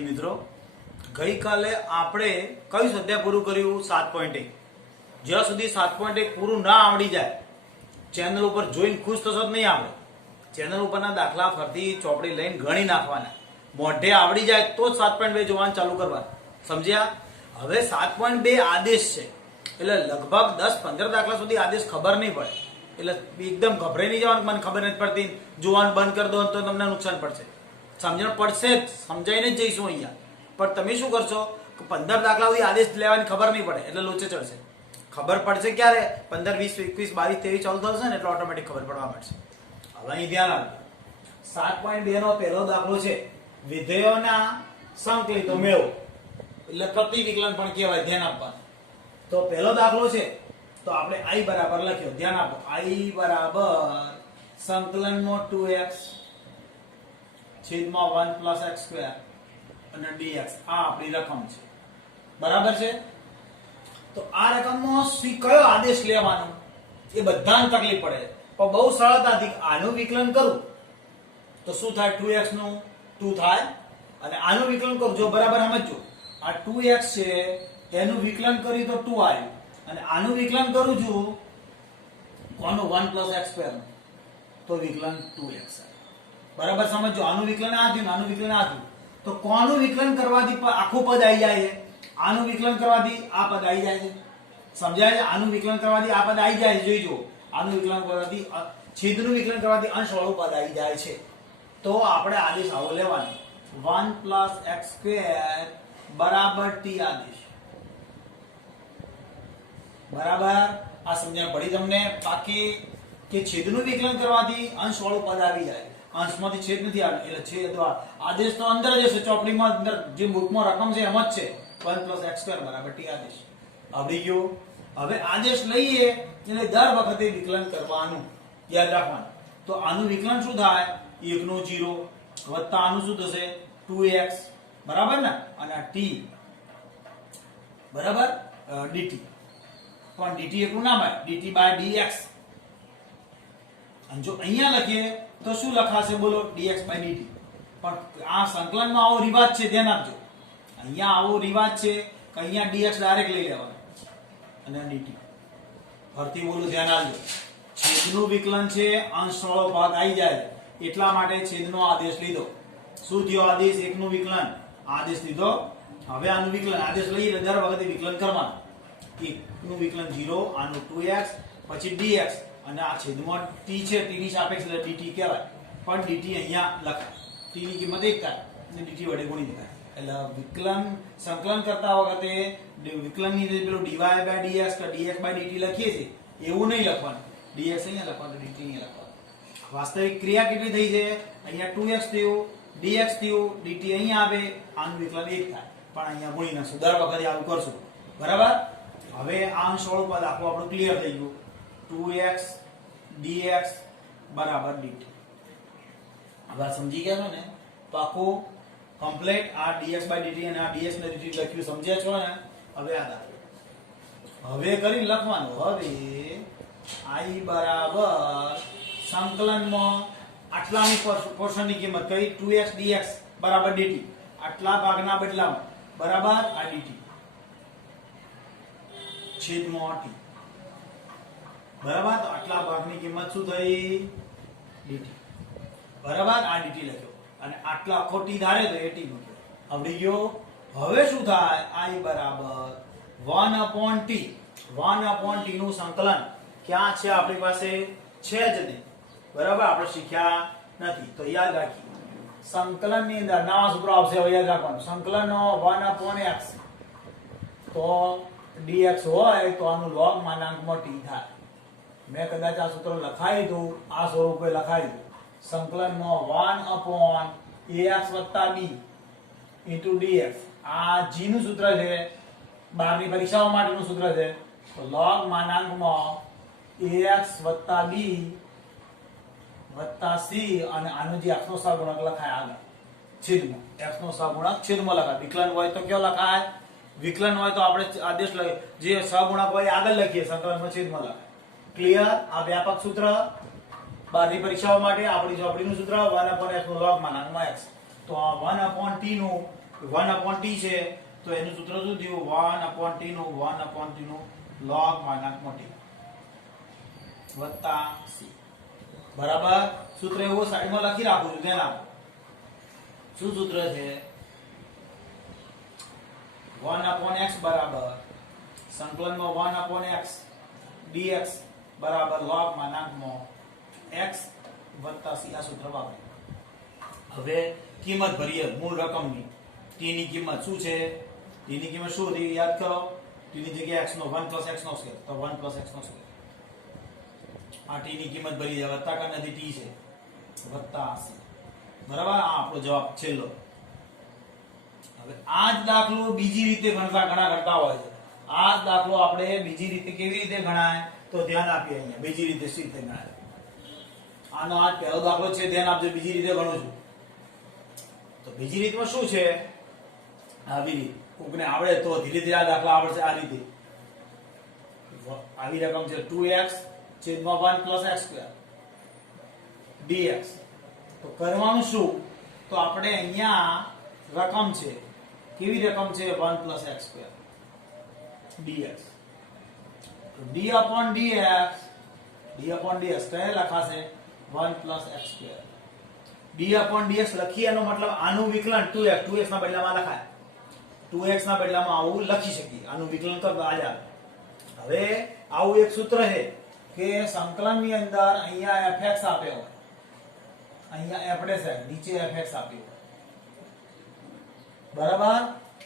વિદ્યાર્થી મિત્રો, ગઈકાલે આપણે કયું સ્વાધ્યાય પૂરું કર્યું? 7.1. જ્યાં સુધી 7.1 પૂરું ના આવડી જાય ચેનલ ઉપર જોઈને ખુશ થશો જ નહીં. આપણે ચેનલ ઉપરના દાખલા ફરતી ચોપડી લઈને ગણી નાખવાના. મોઢે આવડી જાય તો જ 7.2 જોવાનું ચાલુ કરવાનું. સમજ્યા? હવે 7.2 આદેશ છે એટલે લગભગ 10-15 દાખલા સુધી આદેશ ખબર નહીં પડે. એટલે એકદમ ગભરાઈ નહીં જવાનું, મને ખબર નથી પડતી, જોવાનું બંધ કરી દો તો તમને નુકસાન પડશે. સમજણ પડશે જ, સમજાઈને જ જઈશું અહીંયા. પણ તમે શું કરશો કે 15 દાખલા સુધી આદેશ લેવાની ખબર નહીં પડે એટલે લોચે ચડશે. ખબર પડશે ક્યારે? 15, 20, 21, 22, 23 ચાલુ થશે ને એટલે ઓટોમેટિક ખબર પડવા માંડશે. હવે અહીં ધ્યાન આપજો. 7.2 નો પહેલો દાખલો છે વિધેયોના સંકલિતો મેળવો, એટલે પ્રતિવિકલન પણ કહેવાય. ધ્યાન આપવાનું. તો પહેલો દાખલો છે તો આપણે i બરાબર લખ્યો. ધ્યાન આપો. i બરાબર સંકલનમાં 2x છેદમાં 1 + x² અને dx. આ આપણી રકમ છે. બરાબર છે? તો આ રકમમાં કયો આદેશ લેવાનો એ બધાને તકલીફ પડે, પણ બહુ સરળતાથી આનું વિકલન કરું તો શું થાય? 2x નું 2 થાય, અને આનું વિકલન કરું જો બરાબર સમજજો. આ 2x છે એનું વિકલન કરી તો 2 આવ્યું, અને આનું વિકલન કરું છું કોનું? 1 + x² તો વિકલન 2x. બરાબર સમજો. આનું વિકલન આ થયું, આનું વિકલન આ થયું, તો કોનું વિકલન કરવાથી આખું પદ આવી જાય છે? આનું વિકલન કરવાથી આ પદ આવી જાય છે. સમજાય છે? આનું વિકલન કરવાથી આ પદ આવી જાય છે. જોઈજો, આનું વિકલન કરવાથી છેદનું વિકલન કરવાથી અંશ વાળું પદ આવી જાય છે. તો આપણે આદેશ આવો લેવાનો, 1 + x² બરાબર t આદેશ. બરાબર? આ સમજણ પડી તમને પાકી કે છેદનું વિકલન કરવાથી અંશ વાળું પદ આવી જાય, અંશમાંથી છેદ નથી આવે એટલે છેદ આદેશ તો અંદર જ હશે. ચોપડીમાં અંદર જે બુકમાં રકમ છે એમ જ છે, 1 + x² બરાબર t આદેશ. આવડી ગયો? હવે આદેશ લઈએ એટલે દર વખતે વિકલન કરવાનું, યાદ રાખવાનું. તો આનું વિકલન શું થાય? 1 નું 0 વત્તા આનું શું થશે? 2x. બરાબર ને? અને આ t બરાબર dt. પણ dt એકલું ના હોય, dt/dx. અને જો અહીંયા લખીએ તો શું લખાશે? બોલો, dx/dt. પણ આ સંકલનમાં આવો રિવાજ છે, ધ્યાન આપજો. અહીંયા આવો રિવાજ છે કે અહીંયા dx ડાયરેક્ટ લઈ લેવાનો અને dt. ફરતી બોલું, ધ્યાન આપજો. છેદનું વિકલન છે, અંશ વાળો ભાગ આવી જાય એટલા માટે છેદનો આદેશ લીધો. શું થયો આદેશ? 1 નું વિકલન આદેશ લીધો. હવે આનું વિકલન આદેશ લઈએ એટલે દર વખતે વિકલન કરવાનું. 1 નું વિકલન 0, આનું 2x, પછી dx, અને આ છેદમાં t છે, t ની સાપેક્ષ એટલે dt કહેવાય. પણ dt અહીંયા લખાય, t ની કિંમત 1 થાય અને dt વડે ગુણી દેખાય. એટલે વિકલન સંકલન કરતા વખતે વિકલનની અંદર પેલું dy/dx કે dx/dt લખીએ છીએ એવું નહીં લખવાનું. dx અહીંયા લખવાનું, dt અહીંયા લખવાનું. વાસ્તવિક ક્રિયા કેટલી થઈ છે? અહીંયા 2x થયું, dx થયું, dt અહીંયા આવે, આનું વિકલન 1 થાય. પણ અહીંયા ગુણી નાખશું, દર વખતે આવું કરશું. બરાબર? હવે આ અંશ વાળું પદ આખું આપણું ક્લિયર થઈ ગયું. 2x dx બરાબર dt. હવે સમજી ગયા છો ને? તો આખું કમ્પ્લીટ આ dx/dt અને આ dx ને dt લખ્યું. સમજ્યા છો ને? હવે આ દાખલો હવે કરીને લખવાનું. હવે i બરાબર સંકલનમાં આટલાની પોર્શનની કિંમત કઈ? 2x dx બરાબર dt. આટલા ભાગના બદલામાં બરાબર આ dt છેદમાં t. બરાબર? તો આટલા ભાગની કિંમત શું થઈ? dt. બરાબર? આ dt લખ્યો, અને આટલા આખો t ધારે તો એ t મૂક્યો. આવડી ગયો? હવે શું થાય? i બરાબર 1/t. 1/t નું સંકલન ક્યાં છે? આપણી પાસે છે જ નહીં. બરાબર? આપણે શીખ્યા નથી તો યાદ રાખીએ. સંકલનની અંદર નવા સૂત્રો આવશે. હવે યાદ રાખવાનું, સંકલનનો 1/x તો dx હોય તો આનું log માનાંકમાં t થાય. મેં કદાચ આ સૂત્ર લખાઈ દઉં, આ સ્વરૂપે લખાઈ દઉં. સંકલનમાં 1/ax + b * dx. આ g નું સૂત્ર છે, 12ની પરીક્ષાઓ માટેનું સૂત્ર છે. તો log માનાંકમાં ax + b + c, અને આનો જે x નો સહગુણક લખાય આગળ છેદમાં. x નો સહગુણક છેદમાં લખાય. વિકલન હોય તો કયો લખાય? વિકલન હોય તો આપણે આદેશ લઈએ, જે સહગુણક હોય આગળ લખીએ, સંકલનમાં છેદમાં લખાય. ક્લિયર? આ વ્યાપક સૂત્ર 12ની પરીક્ષાઓ માટે આપણી ચોપડીનું સૂત્ર 1/x નો log માનાંકમાં x. તો આ 1/t નું 1/t છે તો એનું સૂત્ર શું થયું 1/t નું log માનાંકમાં t વત્તા c બરાબર સૂત્ર એવું સાઈડમાં લખી રાખું છું ધ્યાન આપો શું સૂત્ર છે 1/x બરાબર સંકલનમાં 1/x dx બરાબર log માનાંકમાં x વત્તા c આ સૂત્ર વાપરીએ હવે કિંમત ભરીએ મૂળ રકમની t ની કિંમત શું છે t ની કિંમત શું હતી યાદ કરો t ની જગ્યાએ x નો 1 x નો સ્ક્વેર તો 1 x નો સ્ક્વેર આ t ની કિંમત ભરી દે વત્તા કા નથી t છે વત્તા c બરાબર આ આપણો જવાબ છેલ્લો હવે આ જ દાખલો બીજી રીતે ગણતા હોય છે આ જ દાખલો આપણે બીજી રીતે કેવી રીતે ગણાય તો ધ્યાન આપીએ અહીંયા બીજી રીતે શી રીતે ગણાય આનો આ પહેલો દાખલો છે ધ્યાન આપજો બીજી રીતે ગણું છું તો બીજી રીતમાં શું છે આવી રીત કોકને આવડે તો ધીરે ધીરે આ દાખલા આવડશે આ રીતે આવી રકમ છે 2x છેદમાં 1 x સ્ક્વેર dx તો કરવાનું શું તો આપણે અહીંયા રકમ છે કેવી રકમ છે 1 x સ્ક્વેર dx તો d/dx કઈ લખાશે 1 x સ્ક્વેર d/dx લખી એનો મતલબ આનું વિકલન 2x ના બદલામાં લખાય 2x ના બદલામાં આવું લખી શકીએ આનું વિકલન કરતા આ જાય હવે આવું એક સૂત્ર છે કે સંકલનની અંદર અહીંયા fx આપ્યો હોય અહીંયા f' છે નીચે fx આપ્યો બરાબર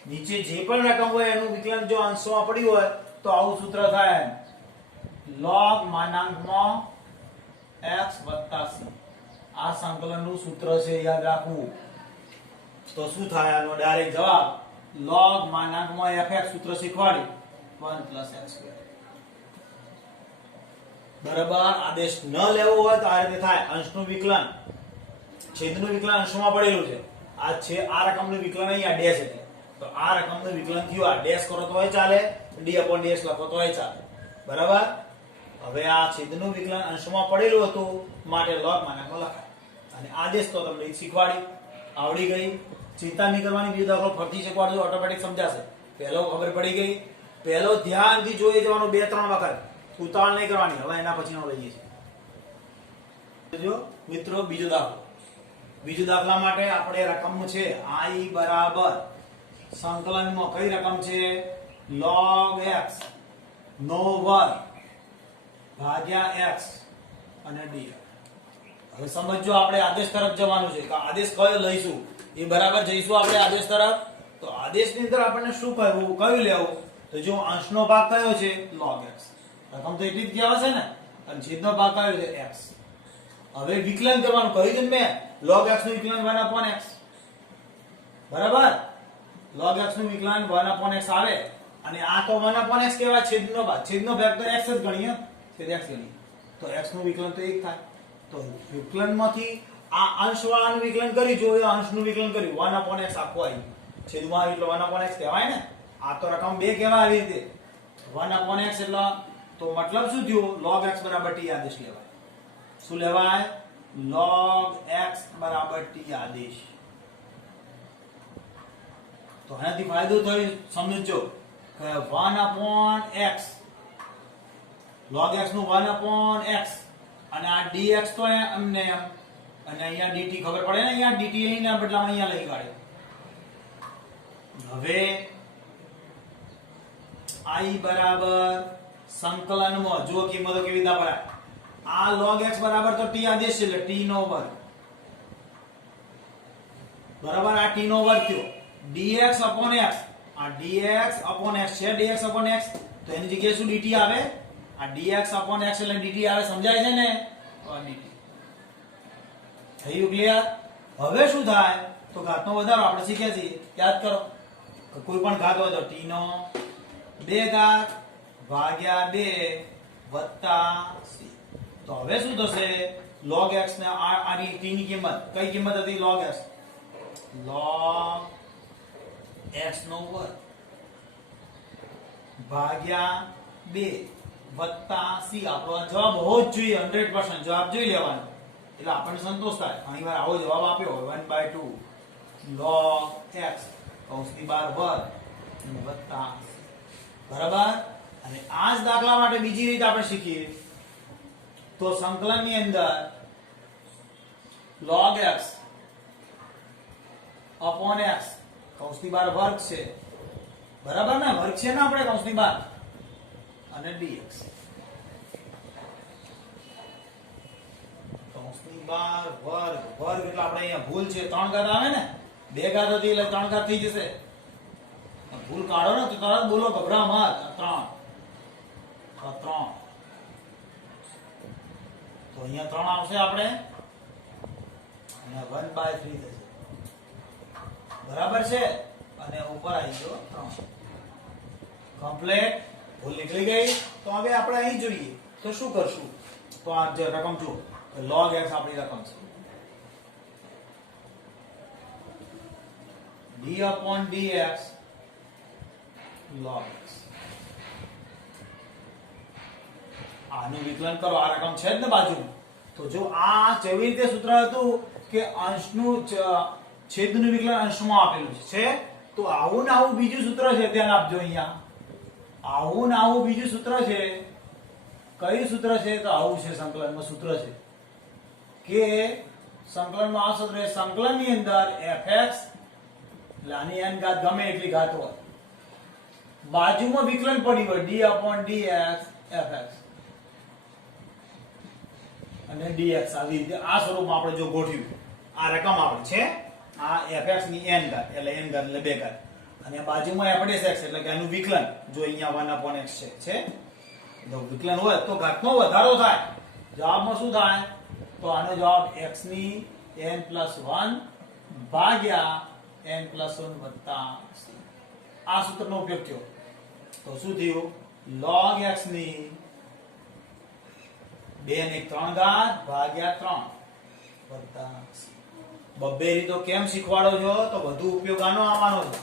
નીચે જે પણ રકમ હોય એનું વિકલન જો અંશમાં પડ્યું હોય તો આવું સૂત્ર થાય log માનાંકમાં x વત્તા c આ સંકલનનું સૂત્ર છે યાદ રાખવું તો શું થાય આનો ડાયરેક્ટ જવાબ log માનાંકમાં fx સૂત્ર શીખવાડી 1 x સ્ક્વેર બરાબર આદેશ ન લેવો હોય તો આ રીતે થાય અંશનું વિકલન છેદનું વિકલન અંશમાં પડેલું છે આ છે આ રકમનું વિકલન અહીંયા ડેશ એટલે તો આ રકમનું વિકલન થયું આ ડેશ કરો તોય ચાલે d/dx લખો તોય ચાલે બરાબર હવે આ છેદનું વિકલન અંશમાં પડેલું હતું માટે log માનાંકમાં લખાય અને આદેશ તો તમને શીખવાડી આવડી ગઈ ચિંતા નહીં કરવાની બીજો દાખલો ફરતી શીખવાડજો ઓટોમેટિક સમજાશે પહેલો ખબર પડી ગઈ પહેલો ધ્યાનથી જોઈ જવાનો 2-3 વખત ઉતાવળ નહીં કરવાની હવે એના પછીનો લઈએ છીએ જો મિત્રો બીજો દાખલા માટે આપણે રકમ છે i બરાબર સંકલનમાં કઈ રકમ છે log x નો વર્ગ ભાગ્યા x અને dx હવે સમજો આપણે આદેશ તરફ જવાનું છે કે આદેશ કયો લઈશું એ બરાબર જઈશું આપણે આદેશ તરફ તો આદેશની અંદર આપણને શું કરવું કયું લેવું તો જો અંશનો ભાગ કયો છે log x રકમ તો એટલી જ કહેવા છે ને અને છેદનો ભાગ કયો છે x હવે વિકલન કરવાનું કહ્યું છે મેં log x નું વિકલન 1/x બરાબર log x નું વિકલન 1/x આવે અને આ તો 1/x કહેવાય છેદનો ભાગ તો x જ ગણીએ છેદ x ગણીએ તો x નું વિકલન તો 1 થાય તો વિકલનમાંથી આ અંશવાળાનું વિકલન કરી જો એ અંશનું વિકલન કર્યું 1/x આખું આવ્યું છેદમાં આવ્યું એટલે 1/x કહેવાય ને આ તો રકમ 2 કહેવાય આવી રીતે 1/x એટલે તો મતલબ શું થયું log x બરાબર t આદેશ લેવાય શું લેવાય log x બરાબર t આદેશ તો આનાથી ફાયદો થયો સમજો કે 1/x log x નું 1/x અને આ dx તો અમને અને અહીંયા dt ખબર પડે ને અહીંયા dt અહીંના બદલામાં અહીંયા લઈ કાઢે હવે i બરાબર સંકલનમાં જો કિંમતો કેવી રીતે ભરાય આ log x બરાબર તો t આદેશ છે એટલે t નો વર્ગ બરાબર આ t નો વર્ગ થયો dx upon x આ dx upon x છે dx upon x તો એની જગ્યાએ શું dt આવે આ dx upon x એટલે dt આવે સમજાય છે ને આ dt થયું ક્લિયર હવે શું થાય તો ઘાતનો વધારો આપણે શીખ્યા છીએ યાદ કરો કોઈ પણ ઘાત હોય તો t નો 2 ઘાત ભાગ્યા 2 વત્તા c તો હવે શું થશે log x ને આની t ની કિંમત કઈ કિંમત હતી log x નો વર્ગ ભાગ્યા 2 વત્તા c આપણો જવાબ હોવો જ જોઈએ 100% જવાબ જોઈ લેવાનો એટલે આપણને સંતોષ થાય ઘણી વાર આવો જવાબ આપ્યો હોય 1/2 log x કૌંસની બહાર વર્ગ અને વત્તા બરાબર. અને આ જ દાખલા માટે બીજી રીત આપણે શીખીએ તો સંકલનની અંદર log x upon x કૌંસની બહાર વર્ગ છે બરાબર ને, વર્ગ છે ને આપણે કૌંસની બહાર, અને dx કૌંસની બહાર વર્ગ. વર્ગ એટલે આપણે અહીંયા ભૂલ છે 3 ઘાત આવે ને, 2 ઘાત હતી એટલે 3 ઘાત થઈ જશે. ભૂલ કાઢો ને તો તરત બોલો, ગભરા મત. 3 તો અહીંયા 3 આવશે, આપણે અહીંયા 1/3 થશે બરાબર છે. અને ઉપર આવી ગયો 3 કમ્પ્લીટ. ભૂલ નીકળી ગઈ. તો હવે આપણે અહીં જોઈએ તો શું કરશું, તો આ જે રકમ જુઓ log x આપણી રકમ છે, d upon dx log x. આનું વિકલન કરો, આ રકમ છે જ ને બાજુમાં. તો જો આ કેવી રીતે સૂત્ર હતું કે અંશનું છેદનું વિકલન અંશમાં આપેલું છે, તો આવું ને આવું બીજું સૂત્ર છે, ધ્યાન આપજો. અહીંયા આવું ને આવું બીજું સૂત્ર છે. કયું સૂત્ર છે? તો આવું છે, સંકલનમાં સૂત્ર છે કે સંકલનમાં આ સૂત્ર, સંકલનની અંદર fx લાની n ઘાત ગમે એટલી ઘાત હોય, બાજુમાં વિકલન પડ્યું હોય d upon dx fx અને dx. આવી રીતે આ સ્વરૂપમાં આપણે જો ગોઠવ્યું, આ રકમ આપણે છે, આ fx ની n ઘાત એટલે n ઘાત એટલે 2 ઘાત, અને બાજુમાં f x એટલે કે આનું વિકલન. જો અહીંયા 1 upon x છે તો વિકલન હોય તો ઘાતનો વધારો થાય. જવાબમાં શું થાય? તો આનો જવાબ x ની n+1 ભાગ્યા n+1 વત્તા c. આ સૂત્રનો ઉપયોગ થયો તો શું થયું? log x ની 2 ને 3 ઘાત ભાગ્યા 3 વત્તા c. બબ્બે રીતો કેમ શીખવાડો છો? તો વધુ ઉપયોગ આનો આવવાનો છે.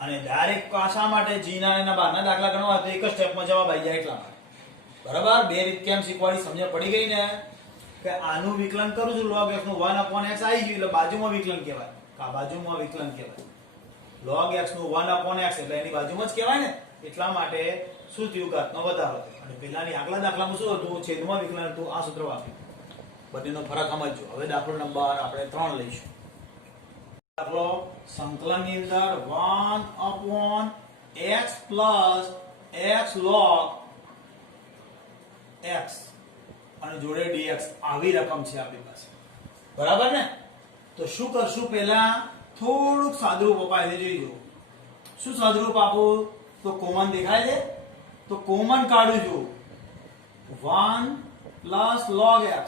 અને ડાયરેક્ટ પાસા માટે જીના અને બારના દાખલા ગણવા તો એક જ સ્ટેપમાં જવાબ આવી જાય એટલા માટે. બરાબર. બે રીત કેમ શીખવાડી સમજ પડી ગઈ ને, કે આનું વિકલન કરું છું log x નું 1 upon x આવી ગયું એટલે બાજુમાં વિકલન કહેવાય. આ બાજુમાં વિકલન કહેવાય. log x નું 1 upon x એટલે એની બાજુમાં જ કહેવાય ને. એટલા માટે શું થયું? ઘાતનો વધારો થયો. અને પેલાની આગલા દાખલામાં શું હતું? છેદમાં વિકલન હતું. આ સૂત્ર વાપર્યું. બંનેનો ફરક સમજજો. હવે દાખલો નંબર આપણે 3 લઈશું. દાખલો સંકલનની અંદર 1 upon x plus x log x અને જોડે dx આવી રકમ છે આપણી પાસે. બરાબર ને? તો શું કરશું? પહેલા થોડુંક સાદુરૂપ અપાય જોઈજો. શું સાદુરૂપ આપું? તો કોમન દેખાય છે તો કોમન કાઢું છું. 1 plus log x.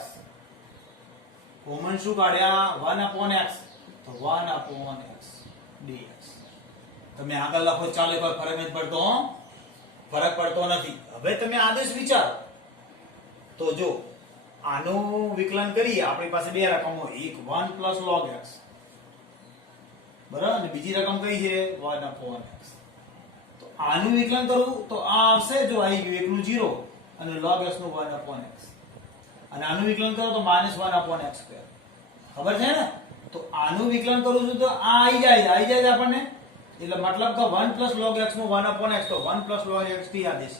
કોમન શું કાઢ્યા? 1 upon x. તો 1 upon x dx. તમે આગળ લખો ચાલે, કોઈ ફરક નથી પડતો. ફરક પડતો નથી. હવે તમે આદેશ વિચારો તો જો આનું વિકલન કરીએ, આપણી પાસે બે રકમો, એક 1 plus log x બરાબર, અને બીજી રકમ કઈ છે? 1 upon x. તો આનું વિકલન કરું તો આ આવશે, જો આવી ગયું એકનું 0 અને log x નું 1 upon x. અને આનું વિકલન કરો તો -1 upon x સ્ક્વેર. ખબર છે ને? તો આનું વિકલન કરું છું તો આ આવી જાય આપણને. એટલે મતલબ કે 1 plus log x નું 1 upon x, તો 1 plus log x t આદેશ.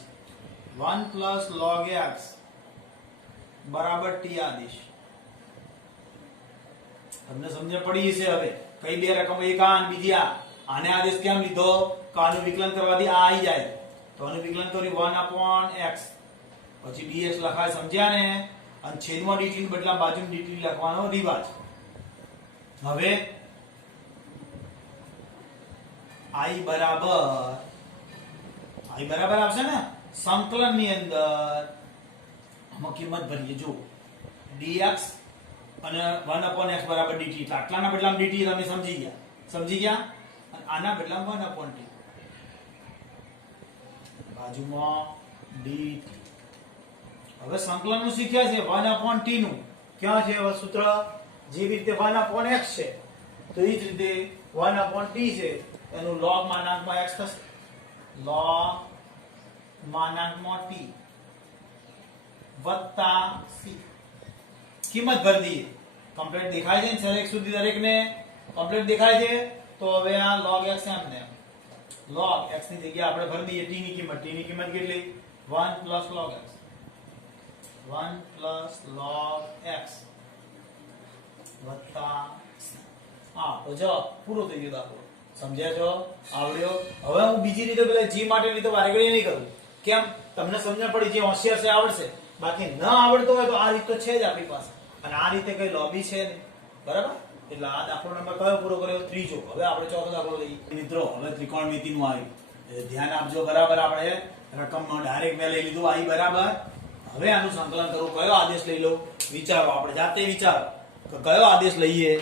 1 plus log x બરાબર t આદેશ. તમને સમજ પડી હશે. હવે કઈ બે રકમો, એક આ અને બીજી આ. આને આદેશ કેમ લીધો? કે આનું વિકલન કરવાથી આ આવી જાય. તો આનું વિકલન કર્યું 1 upon x, પછી dx લખાય. સમજ્યા ને? અને છેદમાં dt ની બદલા બાજુમાં dt લખવાનો રિવાજ. હવે i બરાબર આવશે ને સંકલન ની અંદર. આમાં કિંમત ભરીએ. જો dx અને 1 upon x બરાબર dt. એટલે આટલાના બદલામાં dt તમે સમજી ગયા. અને આના બદલામાં 1 upon t. બાજુમાં dt. હવે સંકલન નું શીખ્યા છે 1 upon t નું. ક્યાં છે હવે સૂત્ર? જેવી રીતે 1 upon x છે તો એ જ રીતે 1 upon t છે, એનું log માનાંકમાં x થશે. log માનાંકમાં t વત્તા c. કિંમત ભરી દઈએ. કમ્પ્લીટ દેખાય છે ને? દરેક સુધી દરેકને કમ્પ્લીટ દેખાય છે. તો હવે આ log x એમ ને log x ની જગ્યાએ આપણે ભરી દઈએ t ની કિંમત કેટલી 1 + log x 1 + log x વત્તા તો જો પૂરો થઈ ગયો દાખલો સમજ્યા છો આવડ્યો હવે હું બીજી રીતે પેલા g માટે રીતે વારેઘડીએ નહીં કરું કેમ તમને સમજણ પડી જે હોશિયાર છે આવડશે બાકી ન આવડતો હોય તો આ રીત તો છે જ આપણી પાસે અને આ રીતે કઈ લોબી છે નહીં બરાબર એટલે આ દાખલો નંબર કયો પૂરો કર્યો ત્રીજો હવે આપણે ચોથો દાખલો લઈએ મિત્રો હવે ત્રિકોણમિતિનું આવ્યું ધ્યાન આપજો બરાબર આપણે રકમમાં ડાયરેક્ટ મેં લઈ લીધું i બરાબર હવે આનું સંકલન કરવું કયો આદેશ લઈ લો વિચારો આપણે જાતે વિચારો કે કયો આદેશ લઈએ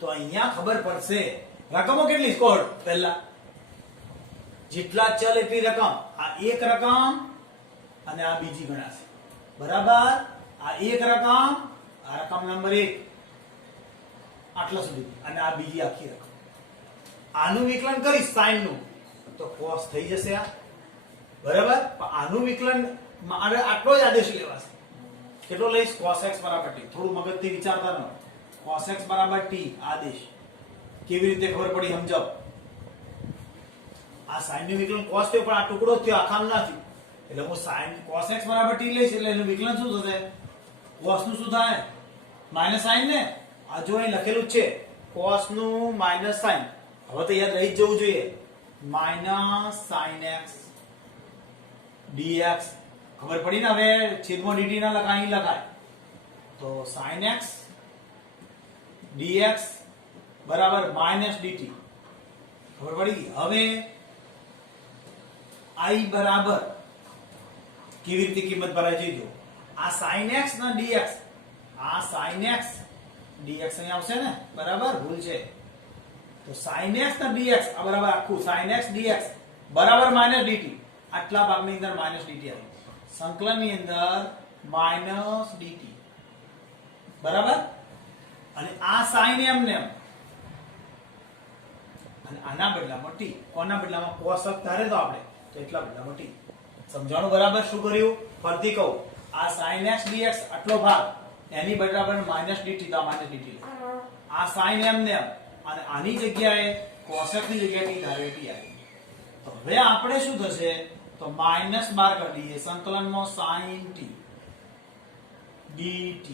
તો અહીંયા ખબર પડશે રકમો કેટલી સ્કોર પહેલા જેટલા ચલ એટલી રકમ આ એક રકમ અને આ બીજી ગણાશે બરાબર આ એક રકમ આ રકમ નંબર 1 આટલા સુધી અને આ બીજી આખી રકમ આનું વિકલન કરીશ sin નું તો cos થઈ જશે આ બરાબર આનું વિકલન મારે આટલો જ આદેશ લેવાશે કેટલો લઈશ cos x = t થોડું મગજથી વિચારતા રહો cos x = t આદેશ કેવી રીતે ખબર પડી સમજાવ આ sin નું વિકલન cos થયો પણ આ ટુકડો થયો આખાનું નથી એટલે હું sin cos x = t લઈશ એટલે એનું વિકલન શું થશે cos નું શું થાય માઈનસ sin ને આ જો અહીં લખેલું છે cos નું માઈનસ sin હવે તો યાદ રહી જવું જોઈએ માઈનસ sin x dx ખબર પડી ને હવે છેદમાં dt ના લખાય અહીં લખાય તો sin x dx બરાબર માઈનસ dt ખબર પડી હવે i બરાબર કેવી રીતે કિંમત ભરાય છે જો આ sin x ના dx આ sin x dx અહીં આવશે ને બરાબર ભૂલ છે તો sin x ના dx આ બરાબર આખું sin x dx બરાબર માઈનસ dt આટલા ભાગની અંદર માઈનસ dt આવી સંકલન ની અંદર માઈનસ dt બરાબર અને આ sin m ને અને આના બદલામાં t કોના બદલામાં cos ધારે તો આપણે તો એટલા બદલામાં t સમજાણું બરાબર શું કર્યું ફરીથી કહું આ sin x dx આટલો ભાગ એની બરાબર માઈનસ dt તો માઈનસ dt આ sin m ને અને આની જગ્યાએ cos x ની જગ્યાએ t ધારે t આવી તો હવે આપણે શું થશે તો માઈનસ 12 કરી દઈએ સંકલનમાં sin t dt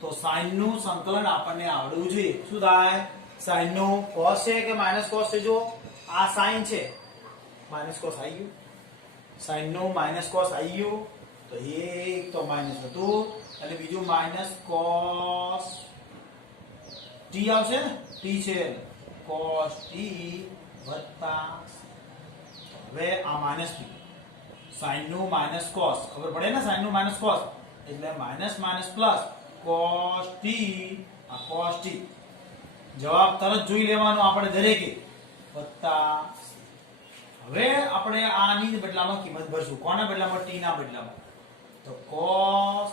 તો sin નું સંકલન આપણને આવડવું જોઈએ શું થાય sin નું cos છે કે માઈનસ cos છે જો આ sin છે માઈનસ cos આવી ગયું sin નું માઈનસ cos આવી ગયું તો એક તો માઈનસ હતું અને બીજું માઈનસ cos t આવશે ને t છે cos t વત્તા હવે આ માઈનસ t sin નું માઈનસ cos ખબર પડે ને sin નું માઈનસ cos એટલે minus minus plus cos t આ cos t જવાબ તરત જોઈ લેવાનો આપણે દરેકે વત્તા હવે આપણે આની બદલામાં કિંમત ભરશું કોના બદલામાં t ના બદલામાં તો cos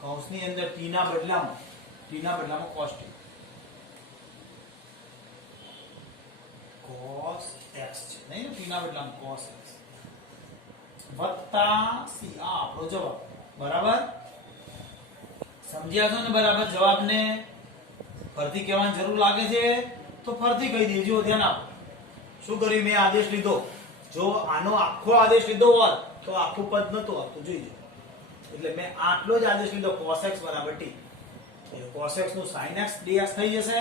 કૌંસની અંદર t ના બદલામાં cos t cos x છે નહીં t ના બદલામાં cos x વત્તા c આ આપણો જવાબ બરાબર સમજ્યા છો ને બરાબર જવાબને ફરતી કહેવાની જરૂર લાગે છે તો ફરતી કહી દેજો ધ્યાન આપો શું કર્યું મેં આદેશ લીધો જો આનો આખો આદેશ લીધો હોત તો આખું પદ નતો આવતું જોઈએ એટલે મેં આટલો જ આદેશ લીધો cos x = t એટલે cos x નું sin x dx થઈ જશે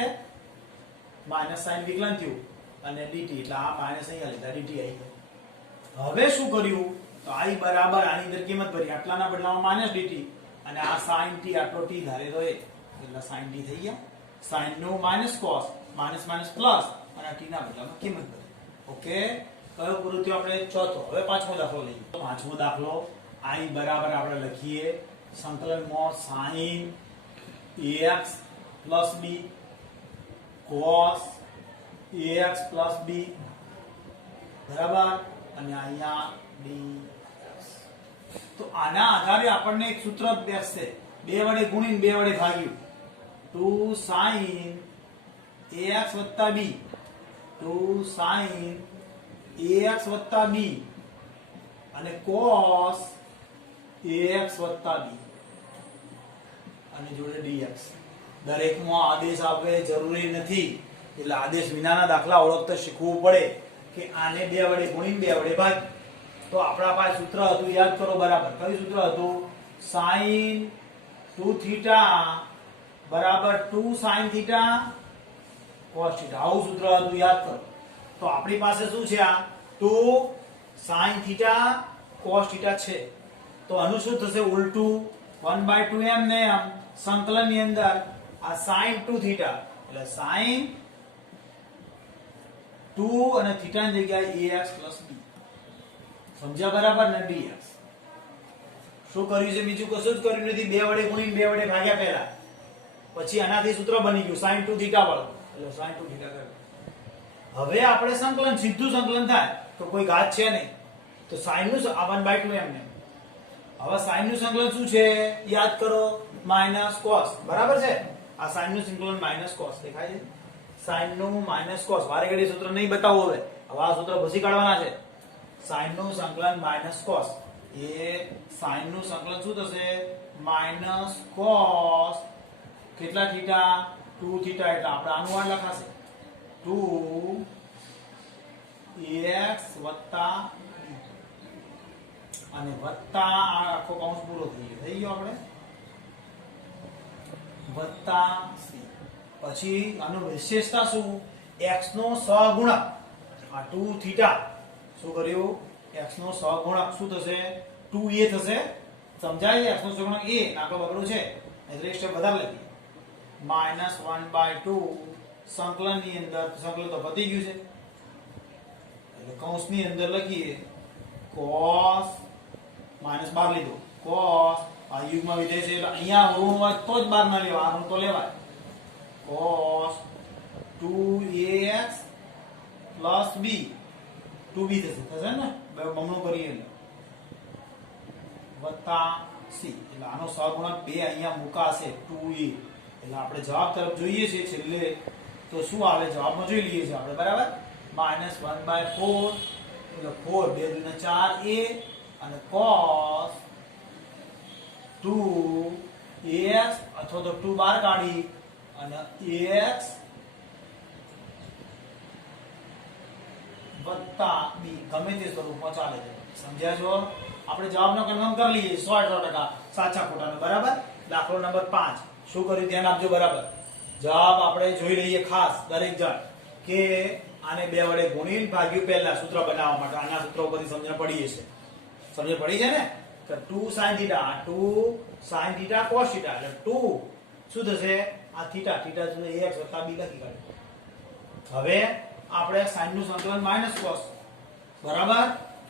માઈનસ sin વિકલન થયું અને dt એટલે આ માઈનસ અહીંયા લીધા dt આવી ગયું હવે શું કર્યું તો i બરાબર આની અંદર કિંમત ભરી આટલાના બદલામાં માઈનસ dt અને આ sin t આટલો t ધારે તો એટલે sin t થઈ ગયા sin નું minus cos minus minus plus અને t ના બદલામાં કિંમત ભરી ઓકે કયો પૂરું થયું આપણે ચોથો હવે પાંચમો દાખલો લઈએ પાંચમો દાખલો i બરાબર આપણે લખીએ સંકલનમાં sin ax + b cos ax + b બરાબર અને અહીંયા dx તો આના આધારે આપણને એક સૂત્ર બેસશે 2 વડે ગુણીને 2 વડે ભાગ્યું 2 sin ax + b 2 sin ax + b અને cos ax + b અને જોડે dx દરેકમાં આદેશ આપે જરૂરી નથી એટલે આદેશ વિનાના દાખલા ઓળખતા શીખવું પડે કે આને 2 વડે ગુણીને 2 વડે ભાગ. તો આપણા પાસે સૂત્ર હતું, યાદ કરો બરાબર. કયું સૂત્ર હતું? sin 2θ બરાબર 2 sin θ cos θ. આવું સૂત્ર હતું, યાદ કરો. તો આપણી પાસે શું છે? આ 2 sin θ cos θ છે. તો આનું શું થશે? ઉલટું 1/2 એમ ને એમ સંકલન ની અંદર આ sin 2θ એટલે sin 2 અને θ ની જગ્યાએ ax b. સમજ્યા બરાબર ને? dx. શું કર્યું છે? બીજું કશું જ કર્યું નથી. 2 વડે ગુણીને 2 વડે ભાગ્યા પહેલા, પછી આનાથી સૂત્ર બની ગયું sin 2θ વાળું, એટલે sin 2θ કર્યું. હવે આપણે સંકલન, સીધું સંકલન થાય તો કોઈ ઘાત છે નહીં, તો sin નું 1/2 એમ ને. હવે sin નું સંકલન શું છે? યાદ કરો, માઈનસ cos. બરાબર છે? આ sin નું સંકલન માઈનસ cos દેખાય છે. sin નું માઈનસ cos. વારે ઘડી સૂત્ર નહીં બતાવું. હવે આ સૂત્ર પછી કાઢવાના છે. sin નું સંકલન માઈનસ cos. એ sin નું સંકલન શું થશે? માઈનસ cos કેટલા થીટા? 2θ. એટલે આપણે આનું આ લખાશે 2ax વત્તા અને વત્તા આ આખો કૌંસ પૂરો થઈ ગયો આપણે વત્તા c. પછી આનું વિશેષતા શું? x નો સહગુણક આ 2θ. શું કર્યું? x નો સહગુણક શું થશે? 2a થશે. સમજાય? x નો સહગુણક a નાકો બગડો છે એટલે એક સ્ટેપ વધારે લખીએ -1/2 સંકલન ની અંદર. સંકલન તો પતી ગયું છે એટલે કૌંસ ની અંદર લખીએ cos -12 લીધો cos આ યુગ્મ વિધેય છે એટલે અહીંયા ઋણ હોય તો જ બાર ના લેવા, આનું તો લેવાય. cos 2ax b 2b થશે ને? બમણું કરીએ એટલે વત્તા c. એટલે આનો સહગુણક 2 અહીંયા મુકાશે 2a. એટલે આપણે જવાબ તરફ જોઈએ છે છેલ્લે તો શું આવે? જવાબમાં જોઈ લઈએ છીએ આપણે. બરાબર? -1/4 એટલે 4 2 × 4a અને cos 2ax અથવા તો 2 બાર કાઢી અને ax વત્તા b ગમે તે સ્વરૂપમાં ચાલે છે. સમજ્યા છો? આપણે જવાબનો કન્ફર્મ કરી લઈએ 100% સાચા ખોટાનો. બરાબર? દાખલો નંબર 5 શું કર્યું? ધ્યાન આપજો. બરાબર? જવાબ આપણે જોઈ લઈએ ખાસ દરેક જણ કે આને 2 વડે ગુણીને ભાગ્યું પહેલા સૂત્ર બનાવવા માટે. આના સૂત્ર ઉપરથી સમજણ પડી હશે. સમજણ પડી છે ને? કે 2 sin θ 2 sin θ cos θ એટલે 2 શું થશે? આ થીટા થીટા શું? ax વત્તા b લખી કાઢ્યું. હવે આપણે sin નું સંકલન માઈનસ cos. બરાબર?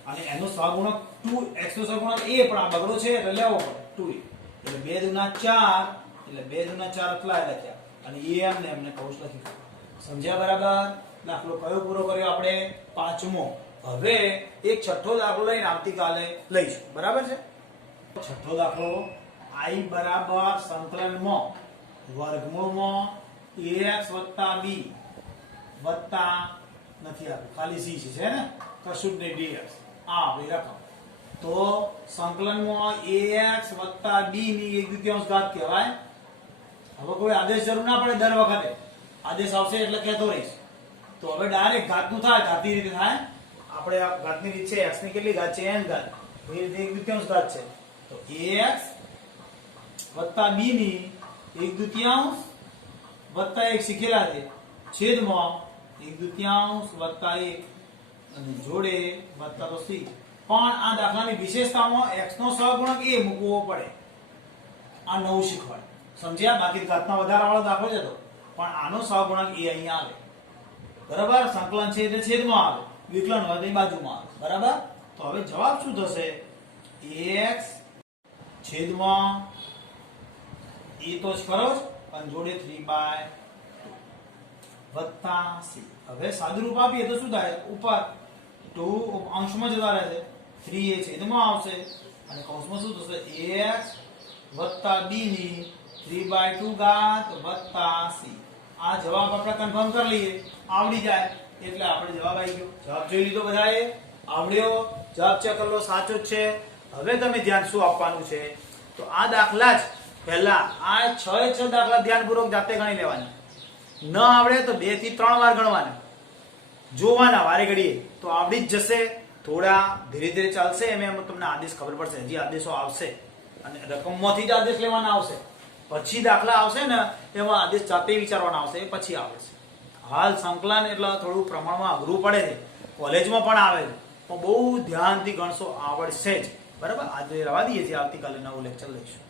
અને એનો સહગુણક 2 x નો સહગુણક a પણ આ બગડો છે એટલે લેવો પડે 2 એટલે 2 × 4 એટલે 2 × 4 એટલા લખ્યા અને એમ ને એમને કૌંસ લખી કાઢ્યું. સમજ્યા બરાબર? દાખલો કયો પૂરો કર્યો આપણે? 5મો. હવે એક છઠ્ઠો દાખલો લઈને આવતીકાલે લઈશું. બરાબર છે? છઠ્ઠો દાખલો i બરાબર સંકલનમાં વર્ગમૂળમાં ax વત્તા b વત્તા નથી આપ્યું, ખાલી c છે ને? કશું જ નહીં dx. આ આપણી રકમ. તો સંકલનમાં ax વત્તા b ની 1/2 ઘાત કહેવાય. હવે કોઈ આદેશ જરૂર ના પડે. દર વખતે આદેશ આવશે એટલે કહેતો રહીશ. તો હવે ડાયરેક્ટ ઘાતનું થાય. ઘાતની રીતે થાય. આપણે આ ઘાતની રીત છે x ની કેટલી ઘાત છે? n ઘાત. એ રીતે 1/2 ઘાત છે. તો ax વત્તા b ની 1/2 વત્તા 1 શીખેલા છે છેદમાં 1/2 વત્તા 1 અને જોડે વત્તા તો c. પણ આ દાખલાની વિશેષતામાં x નો સહગુણક a મૂકવો પડે. આ નવું શીખવાય. સમજ્યા? બાકી ઘાતના વધારાવાળો દાખલો જ હતો પણ આનો સહગુણક a અહીંયા આવે. બરાબર? સંકલન છે એટલે છેદમાં આવે, વિકલન હોય તો બાજુમાં આવે. બરાબર? તો હવે જવાબ શું થશે? ax છેદમાં e તો જ ખરો જ પણ જોડે 3/2 વત્તા c. હવે સાદુરૂપ આપીએ તો શું થાય? ઉપર 2 અંશમાં જતા રહેશે, 3a છેદમાં આવશે અને કૌંસમાં શું થશે? ax વત્તા b ની 3/2 ઘાત વત્તા c. આ જવાબ આપણે કન્ફર્મ કરી લઈએ. આવડી જાય એટલે આપણે જવાબ આવી ગયો. જવાબ જોઈ લીધો બધાએ? આવડ્યો? જવાબ ચેક કરી લો, સાચો જ છે. હવે તમે ધ્યાન શું આપવાનું છે? તો આ દાખલા જ પહેલા આ 6 દાખલા ધ્યાનપૂર્વક જાતે ગણી લેવાના. ન આવડે તો 2 થી 3 વાર ગણવાના, જોવાના વારે ઘડીએ, તો આવડી જ જશે. થોડા ધીરે ધીરે ચાલશે એમ એમ તમને આદેશ ખબર પડશે. હજી આદેશો આવશે અને રકમમાંથી જ આદેશ લેવાના આવશે. પછી દાખલા આવશે ને એમાં આદેશ જાતે વિચારવાના આવશે, એ પછી આવે છે. હાલ સંકલન એટલે થોડું પ્રમાણમાં અઘરું પડે છે, કોલેજમાં પણ આવે છે, પણ બહુ ધ્યાનથી ગણશો આવડશે જ. બરાબર, આજે રવા દઈએ છીએ, આવતીકાલે નવું લેક્ચર લઈશું.